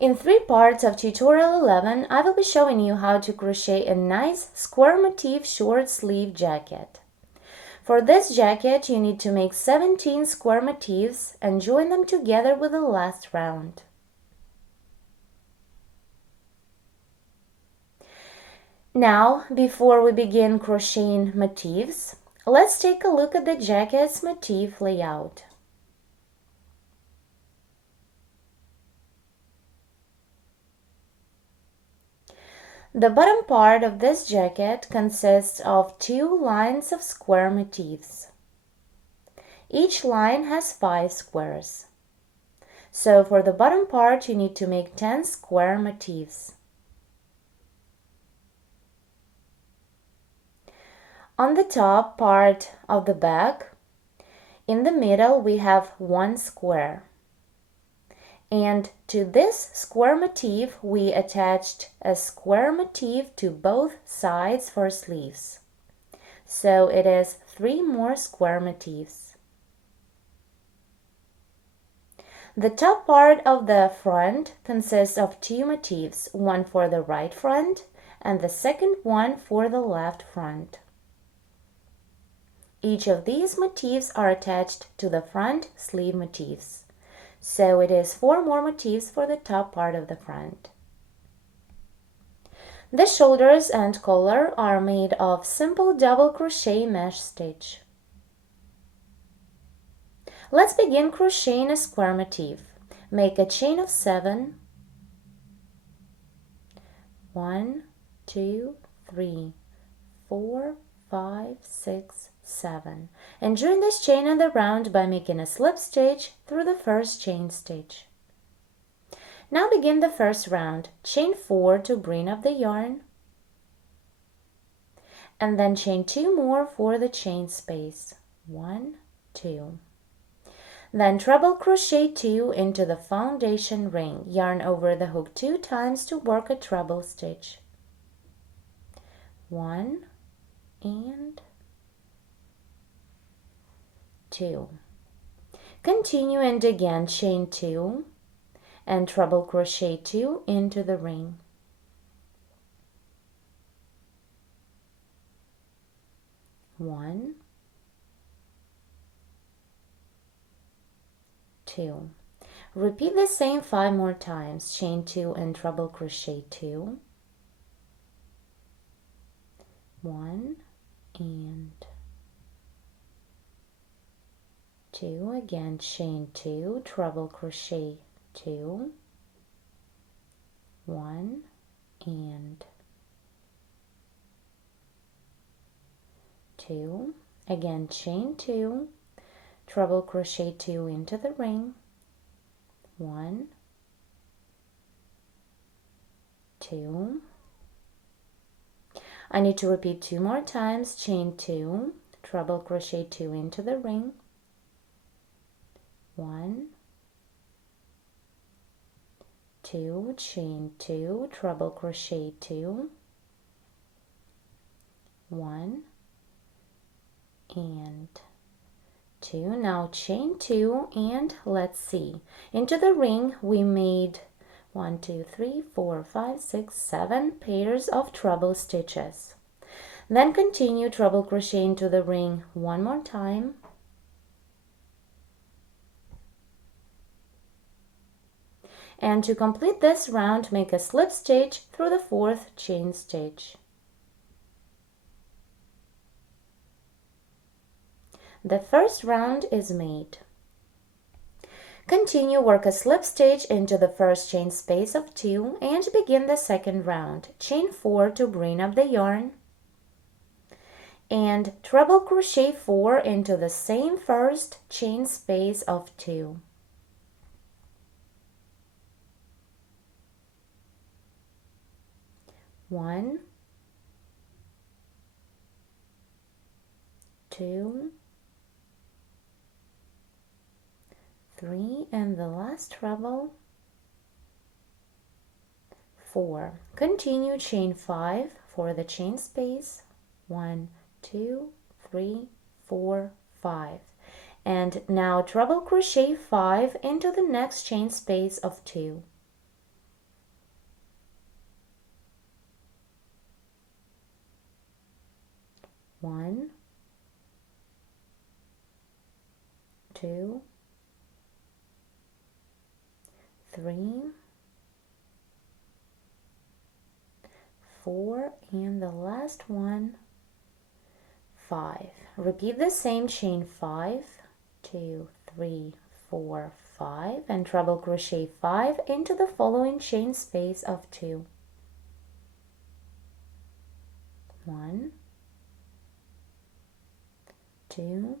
In 3 parts of tutorial 11, I will be showing you how to crochet a nice square motif short sleeve jacket. For this jacket, you need to make 17 square motifs and join them together with the last round. Now, before we begin crocheting motifs, let's take a look at the jacket's motif layout. The bottom part of this jacket consists of 2 lines of square motifs. Each line has 5 squares. So for the bottom part, you need to make 10 square motifs. On the top part of the back, in the middle, we have 1 square. And to this square motif, we attached a square motif to both sides for sleeves. So it is 3 more square motifs. The top part of the front consists of 2 motifs, one for the right front and the second one for the left front. Each of these motifs are attached to the front sleeve motifs. So it is 4 more motifs for the top part of the front. The shoulders and collar are made of simple double crochet mesh stitch. Let's begin crocheting a square motif. Make a chain of 7. 1, 2, 3, 4, 5, 6, 7. And join this chain in the round by making a slip stitch through the first chain stitch. Now begin the first round. Chain 4 to bring up the yarn, and then chain 2 more for the chain space. 1, 2. Then treble crochet 2 into the foundation ring. Yarn over the hook 2 times to work a treble stitch. 1 and 2. Continue and again chain 2 and treble crochet 2 into the ring. 1, 2. Repeat the same 5 more times. Chain 2 and treble crochet 2. 1 and 2. Again chain 2, treble crochet 2. 1 and 2. Again chain 2, treble crochet 2 into the ring. 1, 2. I need to repeat 2 more times. Chain 2, treble crochet 2 into the ring. 1, 2, chain 2, treble crochet 2. 1 and 2. Now chain 2 and let's see. Into the ring we made 1, 2, 3, 4, 5, 6, 7 pairs of treble stitches. Then continue treble crochet into the ring 1 more time. And to complete this round, make a slip stitch through the 4th chain stitch. The first round is made. Continue work a slip stitch into the first chain space of 2 and begin the second round. Chain 4 to bring up the yarn and treble crochet 4 into the same first chain space of 2. 1, 2, 3, and the last treble 4. Continue chain 5 for the chain space. 1, 2, 3, 4, 5. And now treble crochet 5 into the next chain space of 2. 1, 2, 3, 4, and the last one, 5. Repeat the same chain 5, 2, 3, 4, 5, and treble crochet 5 into the following chain space of 2. 1, 2,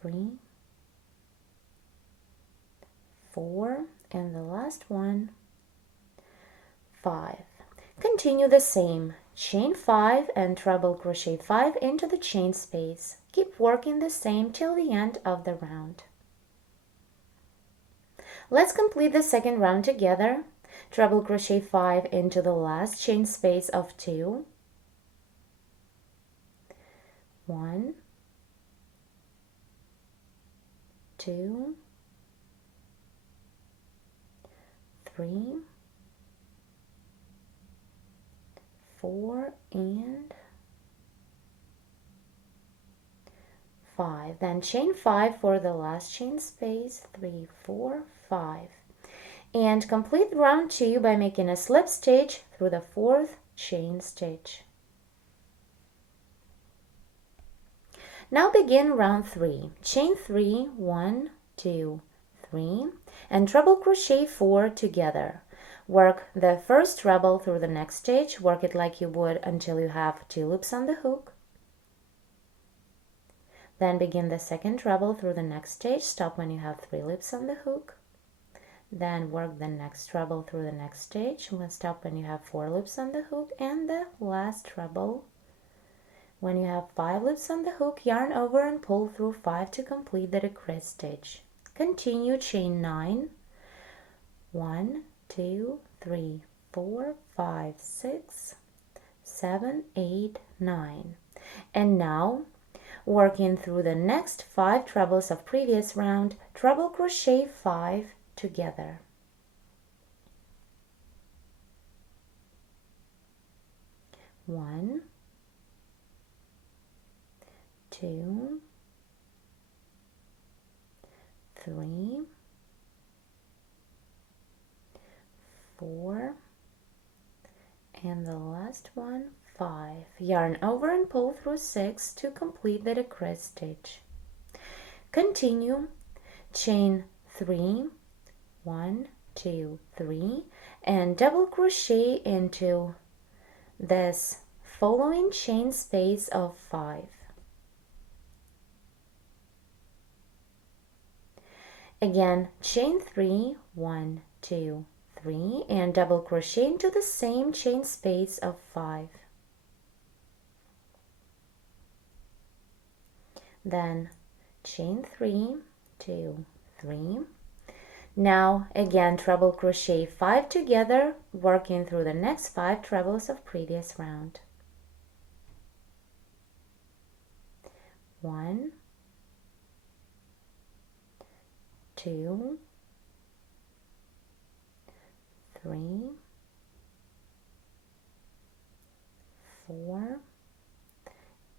3, 4, and the last one, 5. Continue the same. Chain 5 and treble crochet 5 into the chain space. Keep working the same till the end of the round. Let's complete the second round together. Treble crochet 5 into the last chain space of 2. 1, 2, 3, 4, and 5. Then chain 5 for the last chain space, 3, 4, 5. And complete round 2 by making a slip stitch through the 4th chain stitch. Now begin round 3. Chain 3, 1, 2, 3, and treble crochet 4 together. Work the first treble through the next stitch. Work it like you would until you have 2 loops on the hook. Then begin the second treble through the next stitch. Stop when you have 3 loops on the hook. Then work the next treble through the next stitch. Stop when you have 4 loops on the hook. And the last treble when you have 5 loops on the hook. Yarn over and pull through 5 to complete the decrease stitch. Continue chain 9. 1, 2, 3, 4, 5, 6, 7, 8, 9. And now, working through the next 5 trebles of previous round, treble crochet 5 together. 1, 2, 3, 4, and the last one, 5. Yarn over and pull through 6 to complete the decrease stitch. Continue chain 3, 1, 2, 3, and double crochet into this following chain space of 5. Again, chain 3, 1, 2, 3, and double crochet into the same chain space of 5. Then chain 3, 2, 3. Now again treble crochet 5 together, working through the next 5 trebles of previous round. 1, 2, 3, 4,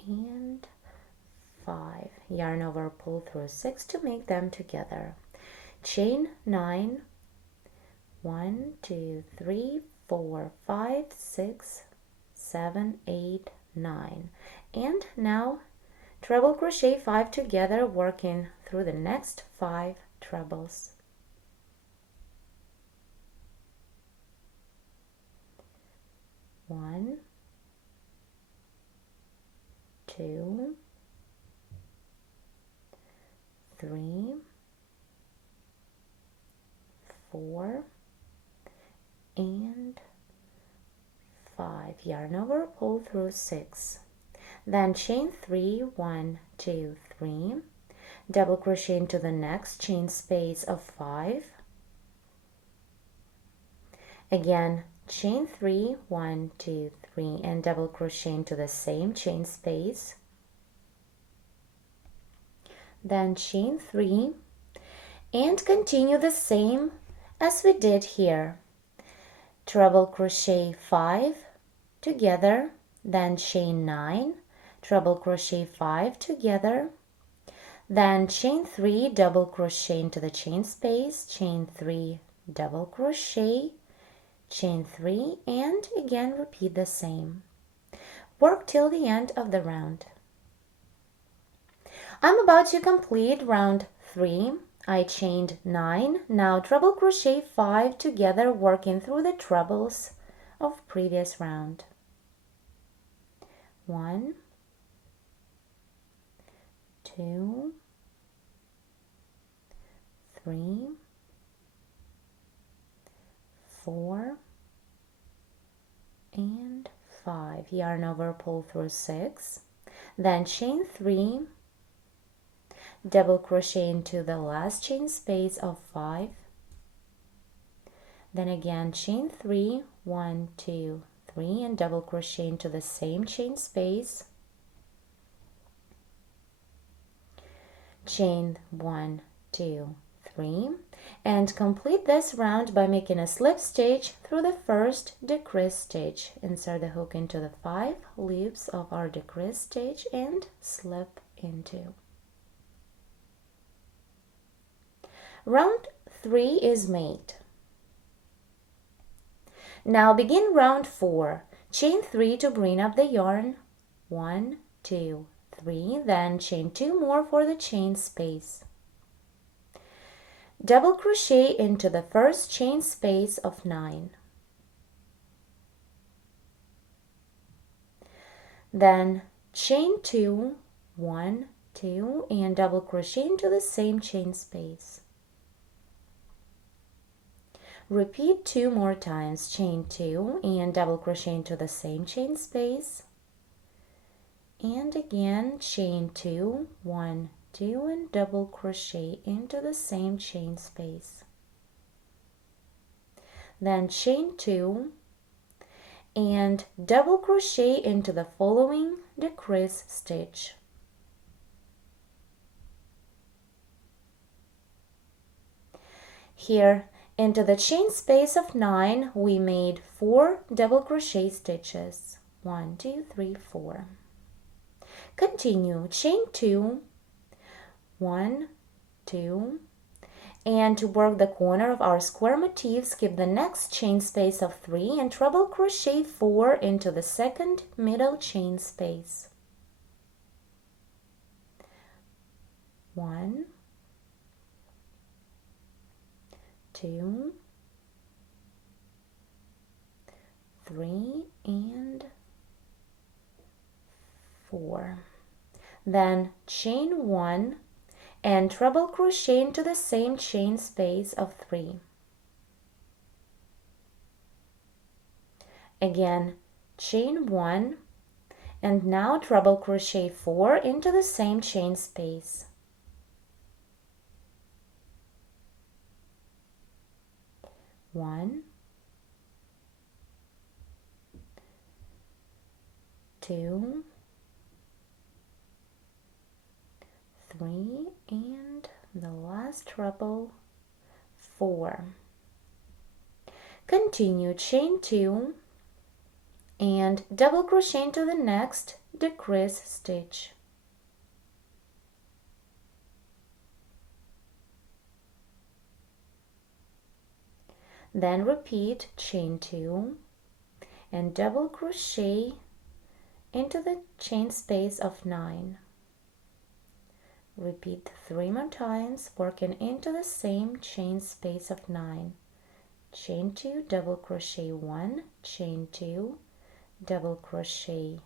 and 5. Yarn over, pull through 6 to make them together. Chain 9, 1, 2, 3, 4, 5, 6, 7, 8, 9. And now treble crochet 5 together, working through the next 5 trebles. 1, 2, 3, 4, and 5. Yarn over, pull through 6. Then chain 3, 1, 2, 3, double crochet into the next chain space of 5. Again, chain 3, 1, 2, 3, and double crochet into the same chain space. Then chain 3, and continue the same as we did here. Treble crochet 5 together, then chain 9, treble crochet 5 together, then chain 3, double crochet into the chain space, chain 3, double crochet, chain 3, and again repeat the same. Work till the end of the round. I'm about to complete round 3. I chained 9. Now treble crochet 5 together, working through the trebles of previous round. 1, 2, 3, 4, and 5. Yarn over, pull through 6. Then chain 3, double crochet into the last chain space of 5. Then again chain 3, 1, 2, 3, and double crochet into the same chain space. Chain 1, 2, 3, and complete this round by making a slip stitch through the first decrease stitch. Insert the hook into the 5 loops of our decrease stitch and slip into. Round 3 is made. Now begin round 4. Chain 3 to bring up the yarn. 1, 2, 3, then chain 2 more for the chain space. Double crochet into the first chain space of 9. Then chain 2, 1, 2, and double crochet into the same chain space. Repeat 2 more times, chain 2 and double crochet into the same chain space. And again chain 2, 1, 2, and double crochet into the same chain space. Then chain 2 and double crochet into the following decrease stitch. Here into the chain space of 9 we made 4 double crochet stitches. 1, 2, 3, 4. Continue, chain 2, 1, 2, and to work the corner of our square motif, skip the next chain space of 3 and treble crochet 4 into the second middle chain space. 1, 2, 3, and 4. Then chain 1 and treble crochet into the same chain space of 3. Again chain 1 and now treble crochet 4 into the same chain space. 1, 2, 3, and the last treble 4. Continue, chain 2 and double crochet into the next decrease stitch. Then repeat chain 2 and double crochet into the chain space of 9. Repeat 3 more times, working into the same chain space of 9. Chain 2, double crochet 1, chain 2, double crochet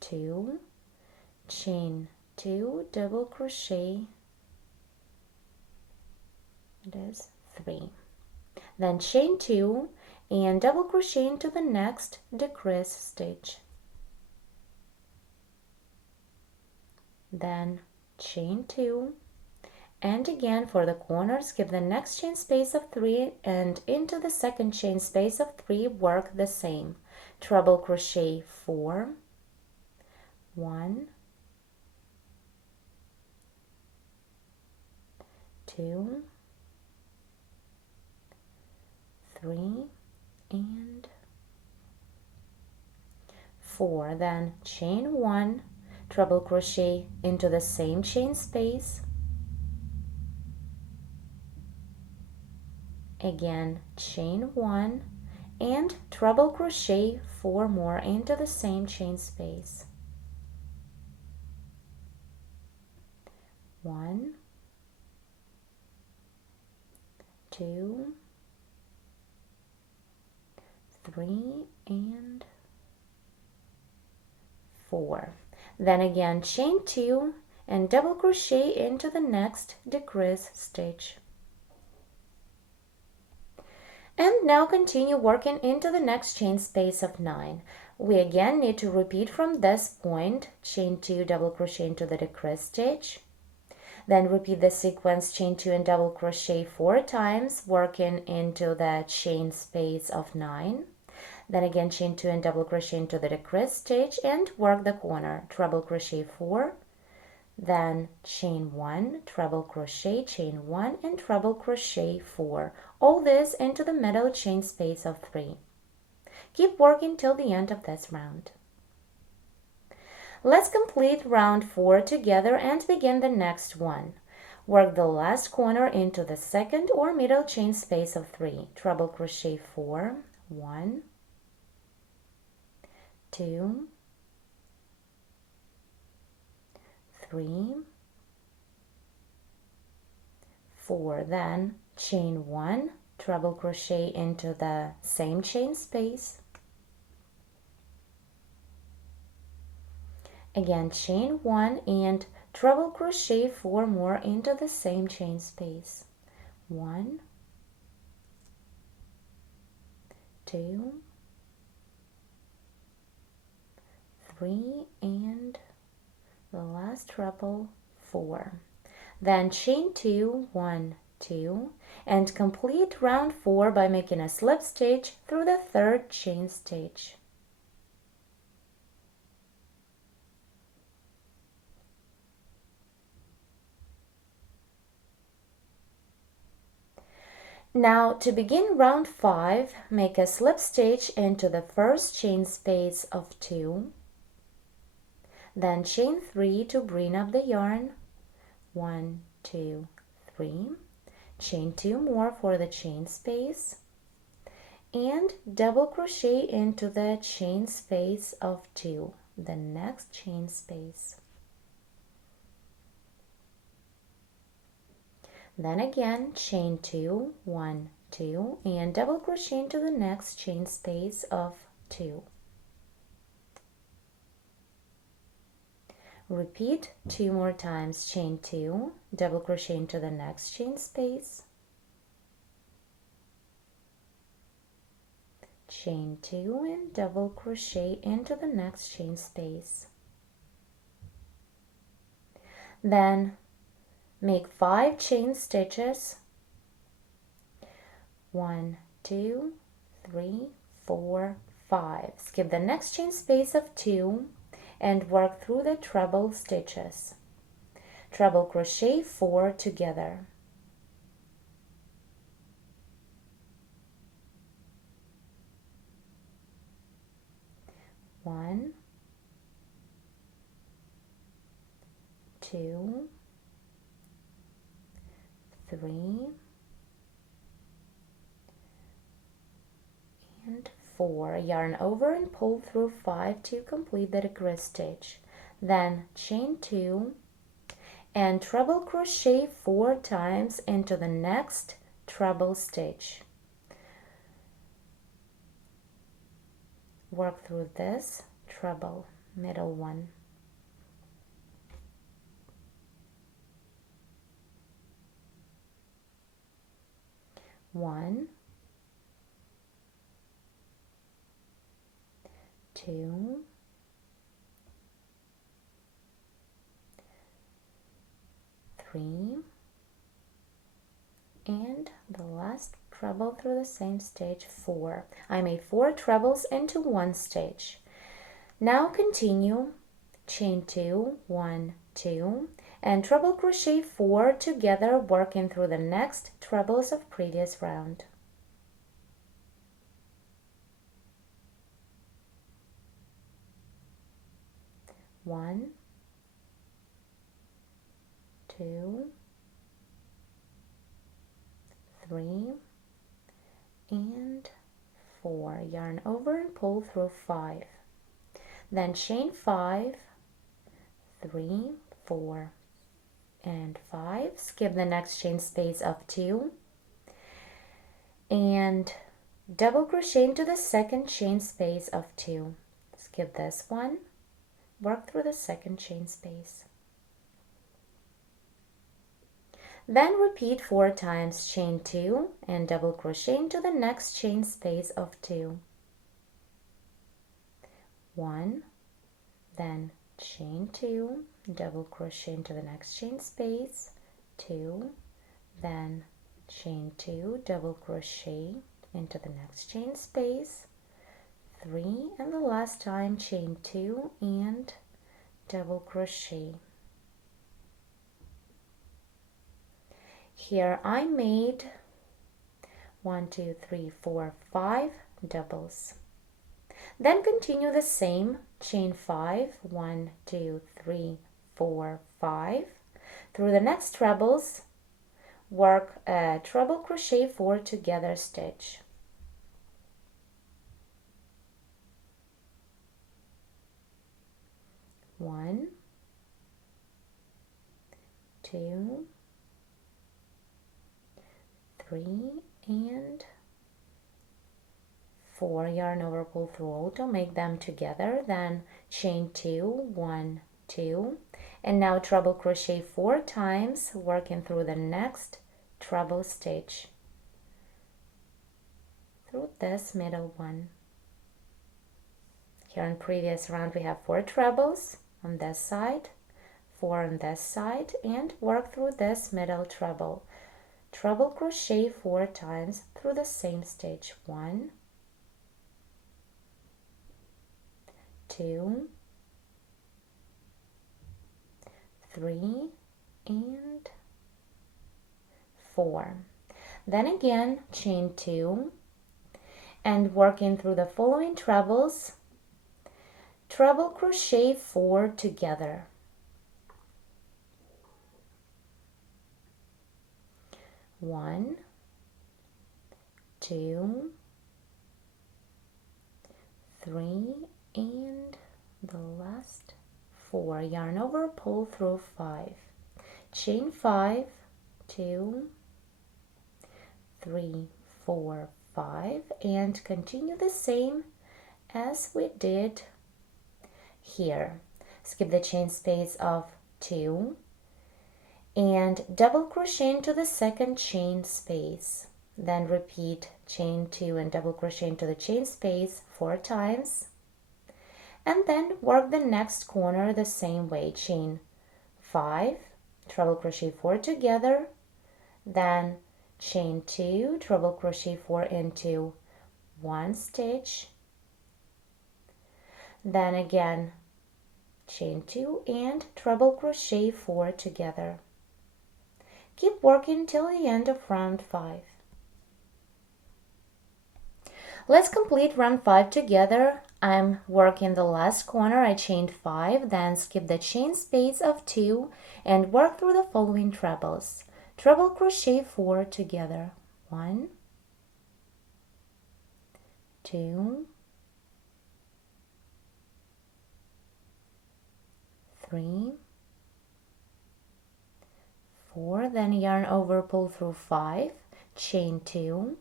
2, chain 2, double crochet, it is 3. Then chain 2 and double crochet into the next decrease stitch. Then chain 2 and again for the corner skip the next chain space of 3 and into the second chain space of 3 work the same. Treble crochet 4, 1, 2, 3, and 4, then chain 1, treble crochet into the same chain space, again chain 1, and treble crochet 4 more into the same chain space. 1, 2, 3, and 4. Then again chain 2 and double crochet into the next decrease stitch. And now continue working into the next chain space of 9. We again need to repeat from this point, chain 2, double crochet into the decrease stitch. Then repeat the sequence, chain 2 and double crochet 4 times, working into the chain space of 9. Then again chain 2 and double crochet into the decrease stitch and work the corner, treble crochet 4, then chain 1, treble crochet, chain 1, and treble crochet 4. All this into the middle chain space of 3. Keep working till the end of this round. Let's complete round 4 together and begin the next one. Work the last corner into the second or middle chain space of 3. Treble crochet 4, 1, 2, 3, 4, then chain 1, treble crochet into the same chain space, again chain 1 and treble crochet 4 more into the same chain space, 1, 2, 3, and the last treble 4. Then chain 2, 1, 2, and complete round 4 by making a slip stitch through the third chain stitch. Now to begin round 5, make a slip stitch into the first chain space of 2, then chain 3 to bring up the yarn, 1, 2, 3, chain 2 more for the chain space, and double crochet into the chain space of 2, the next chain space. Then again chain 2, 1, 2, and double crochet into the next chain space of 2. Repeat 2 more times, chain 2, double crochet into the next chain space, chain 2 and double crochet into the next chain space. Then make 5 chain stitches, 1, 2, 3, 4, 5. Skip the next chain space of 2 and work through the treble stitches. Treble crochet 4 together. One, 2, 3, and 4. Yarn over and pull through 5 to complete the decrease stitch. Then chain 2 and treble crochet 4 times into the next treble stitch. Work through this treble, middle one. One, 2, 3, and the last treble through the same stitch, 4. I made 4 trebles into one stitch. Now continue, chain 2, 1, 2, and treble crochet 4 together, working through the next trebles of previous round. 1, 2, 3, and 4. Yarn over and pull through 5. Then chain 5, 3, 4, and 5. Skip the next chain space of 2 and double crochet into the second chain space of 2. Skip this one, work through the second chain space. Then repeat 4 times, chain 2 and double crochet into the next chain space of 2. 1, then chain 2, double crochet into the next chain space, 2, then chain 2, double crochet into the next chain space, 3, and the last time chain 2 and double crochet. Here I made 1, 2, 3, 4, 5 doubles. Then continue the same, chain 5, 1, 2, 3, 4, 5. Through the next trebles, work a treble crochet 4 together stitch. One, 2, 3, and 4. Yarn over, pull through auto, make them together, then chain 2, 1, 2, and now treble crochet 4 times, working through the next treble stitch through this middle one. Here in previous round we have 4 trebles on this side, 4 on this side, and work through this middle treble. Treble crochet 4 times through the same stitch. 1, 2, 3, and 4. Then again chain 2 and working through the following trebles, treble crochet 4 together. 1, 2, 3, and the last 4. Yarn over, pull through 5. Chain 5, 2, 3, 4, 5, and continue the same as we did here. Skip the chain space of 2 and double crochet into the second chain space. Then repeat chain 2 and double crochet into the chain space 4 times. And then work the next corner the same way. Chain 5, treble crochet 4 together, then chain 2, treble crochet 4 into 1 stitch, then again chain 2 and treble crochet 4 together. Keep working till the end of round 5. Let's complete round 5 together. I'm working the last corner. I chained 5, then skip the chain space of 2 and work through the following trebles. Treble crochet 4 together. 1, 2, 3, 4, then yarn over, pull through 5, chain 2,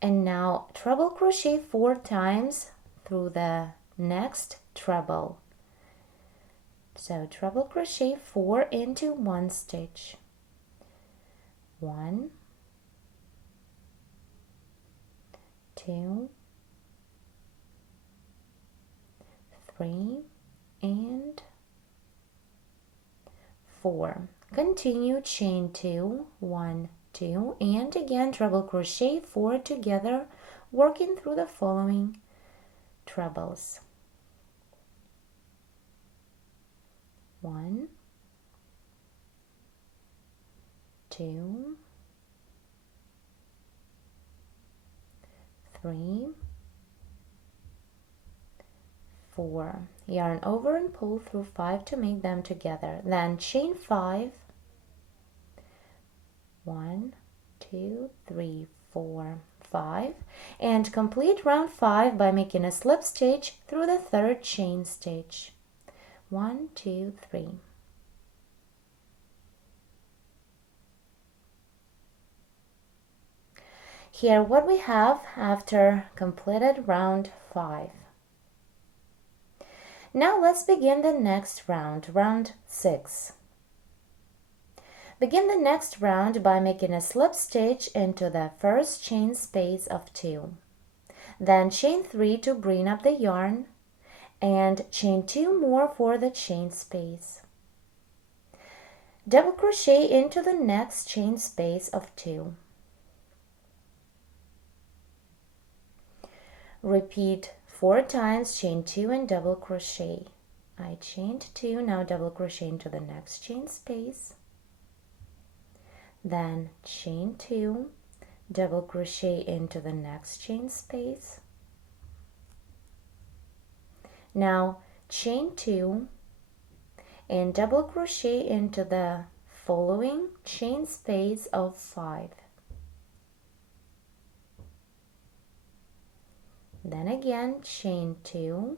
and now treble crochet 4 times through the next treble. So treble crochet 4 into 1 stitch. 1, 2, 3, and 4. Continue chain 2, 1, 2, and again treble crochet 4 together, working through the following trebles. 1, 2, 3, 4. yarn over and pull through 5 to make them together. Then chain 5, 1, 2, 3, 4, 5, and complete round 5 by making a slip stitch through the 3rd chain stitch. 1, 2, 3. Here what we have after completed round 5. Now let's begin the next round, round 6. Begin the next round by making a slip stitch into the 1st chain space of 2. Then chain 3 to bring up the yarn and chain 2 more for the chain space. Double crochet into the next chain space of 2. Repeat 4 times, chain 2 and double crochet. I chained 2, now double crochet into the next chain space. Then chain 2, double crochet into the next chain space. Now chain 2 and double crochet into the following chain space of 5. Then again chain 2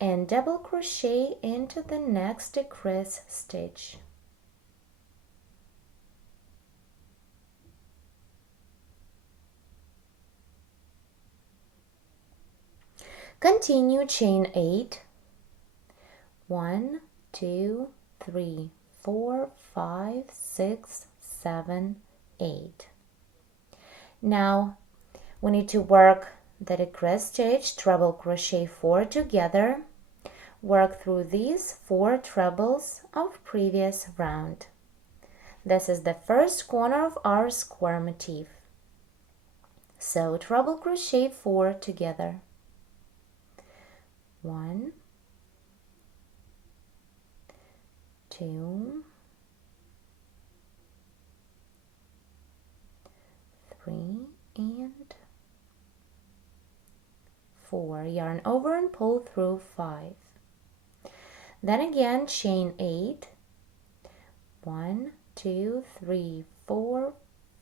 and double crochet into the next decrease stitch. Continue chain 8. 1, 2, 3, 4, 5, 6, 7, 8. Now we need to work the decrease stitch, treble crochet 4 together. Work through these 4 trebles of previous round. This is the first corner of our square motif. So treble crochet 4 together. 1, 2, 3, and 4. Yarn over and pull through 5. Then again chain 8. 1, 2, 3, 4,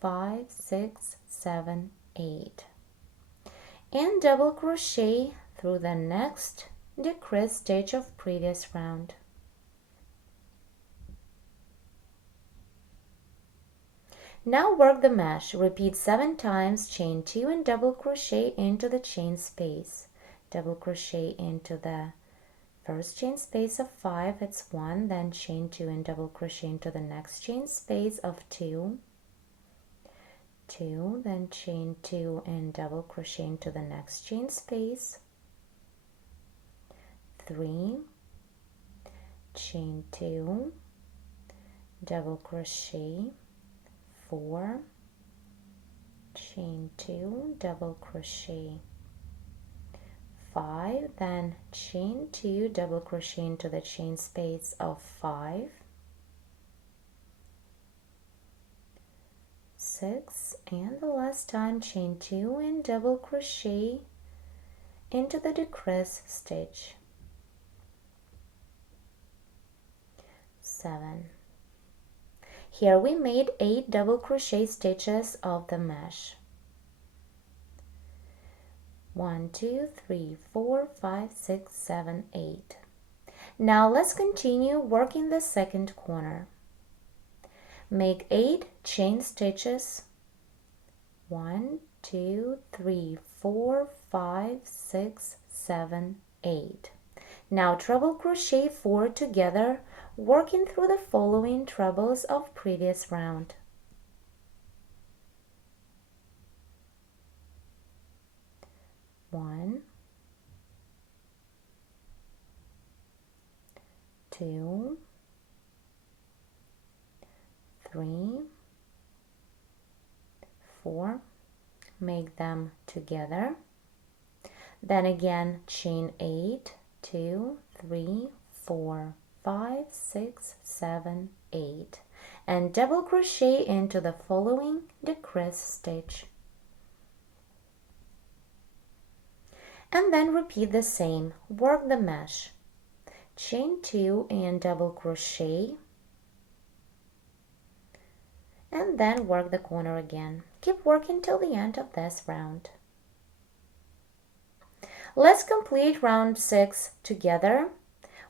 5, 6, 7, 8. And double crochet through the next decrease stitch of previous round. Now work the mesh. Repeat 7 times, chain 2 and double crochet into the chain space. Double crochet into the first chain space of 5, it's 1, then chain 2 and double crochet into the next chain space of 2, 2, then chain 2 and double crochet into the next chain space, 3, chain 2, double crochet, 4, chain 2, double crochet, 5, then chain 2, double crochet into the chain space of 5, 6, and the last time chain 2 and double crochet into the decrease stitch, 7. Here we made 8 double crochet stitches of the mesh. 1, 2, 3, 4, 5, 6, 7, 8. Now let's continue working the second corner. Make 8 chain stitches. 1, 2, 3, 4, 5, 6, 7, 8. Now treble crochet 4 together, working through the following trebles of previous round. 1, 2, 3, 4. Make them together. Then again chain 8, 2, 3, 4, 5, 6, 7, 8, and double crochet into the following decrease stitch. And then repeat the same. Work the mesh. chain 2 and double crochet, and then work the corner again. Keep working till the end of this round. Let's complete round 6 together.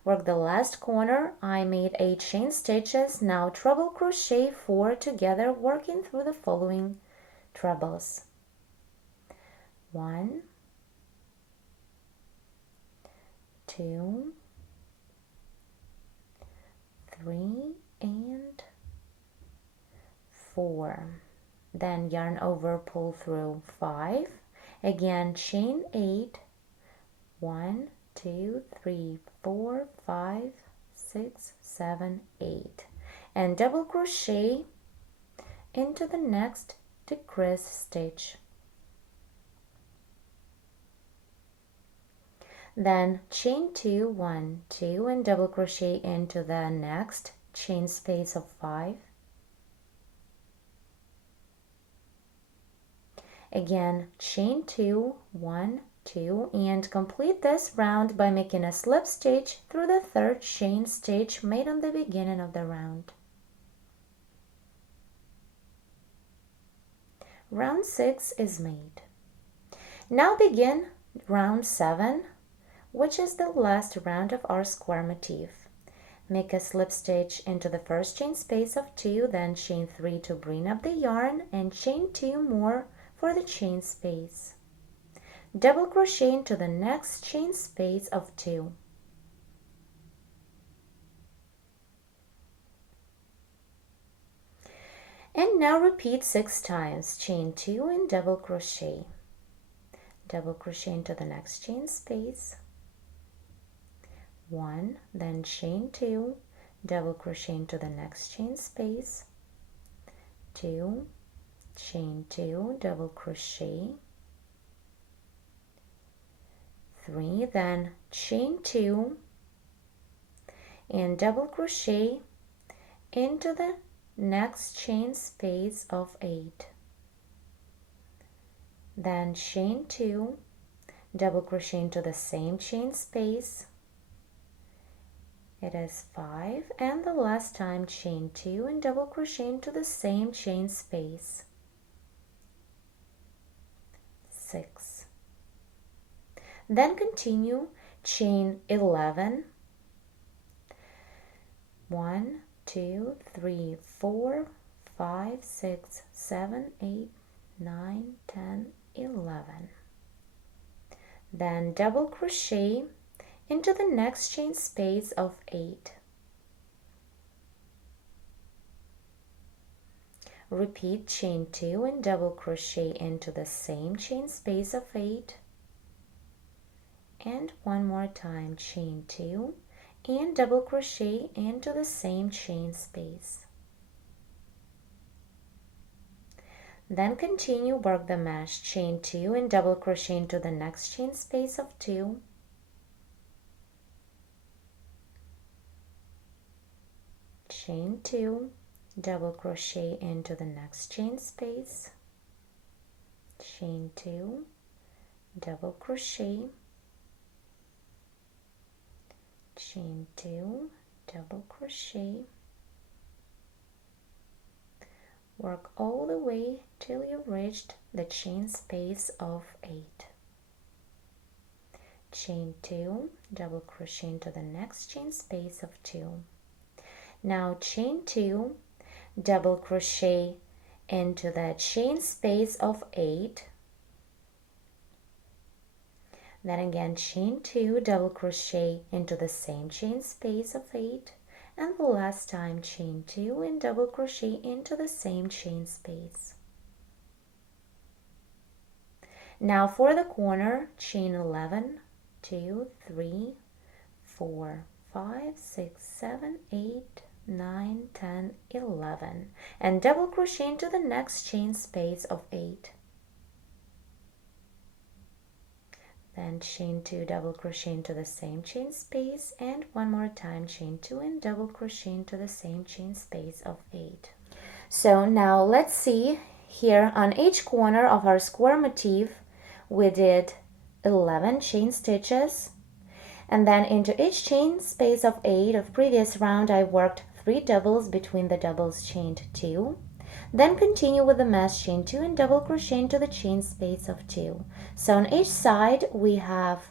Work the last corner. I made 8 chain stitches. Now treble crochet 4 together, working through the following trebles. 1, 2, 3, and 4. Then yarn over, pull through 5. Again, chain 8. 1, 2, 3, 4, 5, 6, 7, 8. And double crochet into the next decrease stitch. Then chain 2, 1, 2, and double crochet into the next chain space of 5. Again, chain 2, 1, 2, and complete this round by making a slip stitch through the third chain stitch made on the beginning of the round. Round 6 is made. Now begin round 7, which is the last round of our square motif. Make a slip stitch into the first chain space of 2, then chain 3 to bring up the yarn, and chain 2 more for the chain space. Double crochet into the next chain space of 2. And now repeat 6 times. Chain 2 and double crochet. Double crochet into the next chain space. 1, then chain 2, double crochet into the next chain space. 2, chain 2, double crochet. 3, then chain 2 and double crochet into the next chain space of 8. Then chain 2, double crochet into the same chain space. It is 5, and the last time chain 2 and double crochet into the same chain space. 6. Then continue chain 11. 1, 2, 3, 4, 5, 6, 7, 8, 9, 10, 11. Then double crochet into the next chain space of 8. Repeat chain 2 and double crochet into the same chain space of 8. And one more time, chain 2 and double crochet into the same chain space. Then continue, work the mesh, chain 2 and double crochet into the next chain space of 2. Chain 2, double crochet into the next chain space. Chain 2, double crochet. Chain 2, double crochet. Work all the way till you've reached the chain space of 8. Chain 2, double crochet into the next chain space of 2. Now chain 2, double crochet into the chain space of 8. Then again chain 2, double crochet into the same chain space of 8, and the last time chain 2 and double crochet into the same chain space. Now for the corner, chain 11, 2, 3, 4, 5, 6, 7, 8, 9, 10, 11, and double crochet into the next chain space of 8. Then chain 2, double crochet into the same chain space, and one more time chain 2 and double crochet into the same chain space of 8. So now let's see, here on each corner of our square motif we did 11 chain stitches. And then into each chain space of 8 of previous round, I worked 3 doubles between the doubles chained 2. Then continue with the mass chain 2 and double crochet into the chain space of 2. So on each side we have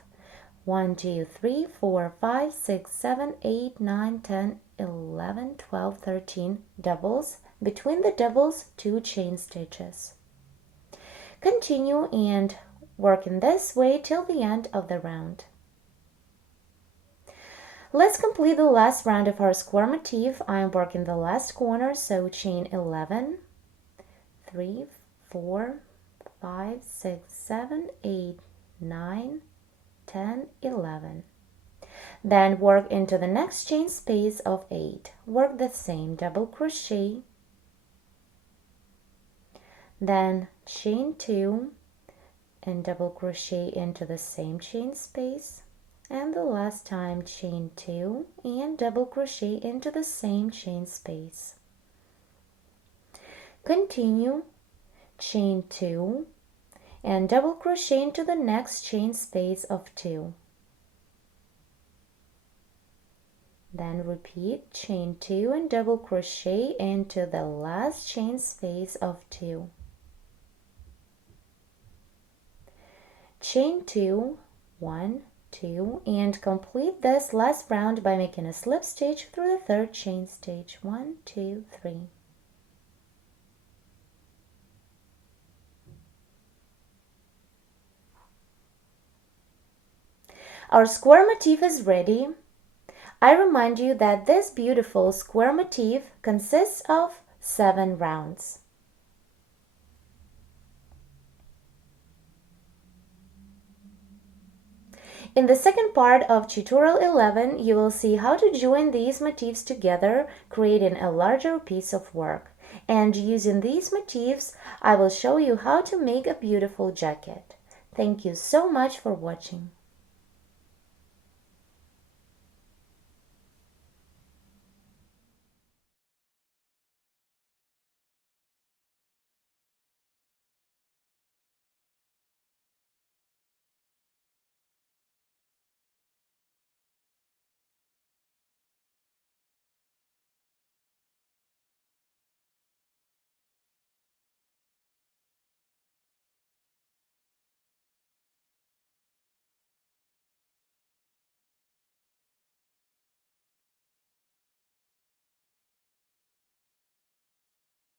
1, 2, 3, 4, 5, 6, 7, 8, 9, 10, 11, 12, 13 doubles. Between the doubles, 2 chain stitches. Continue and work in this way till the end of the round. Let's complete the last round of our square motif. I'm working the last corner, so chain 11, 3, 4, 5, 6, 7, 8, 9, 10, 11. Then work into the next chain space of 8. Work the same double crochet, then chain 2 and double crochet into the same chain space, and the last time chain 2 and double crochet into the same chain space. Continue, chain 2 and double crochet into the next chain space of 2. Then repeat, chain 2 and double crochet into the last chain space of 2. Chain 2, 1, 2, and complete this last round by making a slip stitch through the third chain stitch. 1, 2, 3. Our square motif is ready. I remind you that this beautiful square motif consists of 7 rounds. In the second part of tutorial 11, you will see how to join these motifs together, creating a larger piece of work. And using these motifs, I will show you how to make a beautiful jacket. Thank you so much for watching.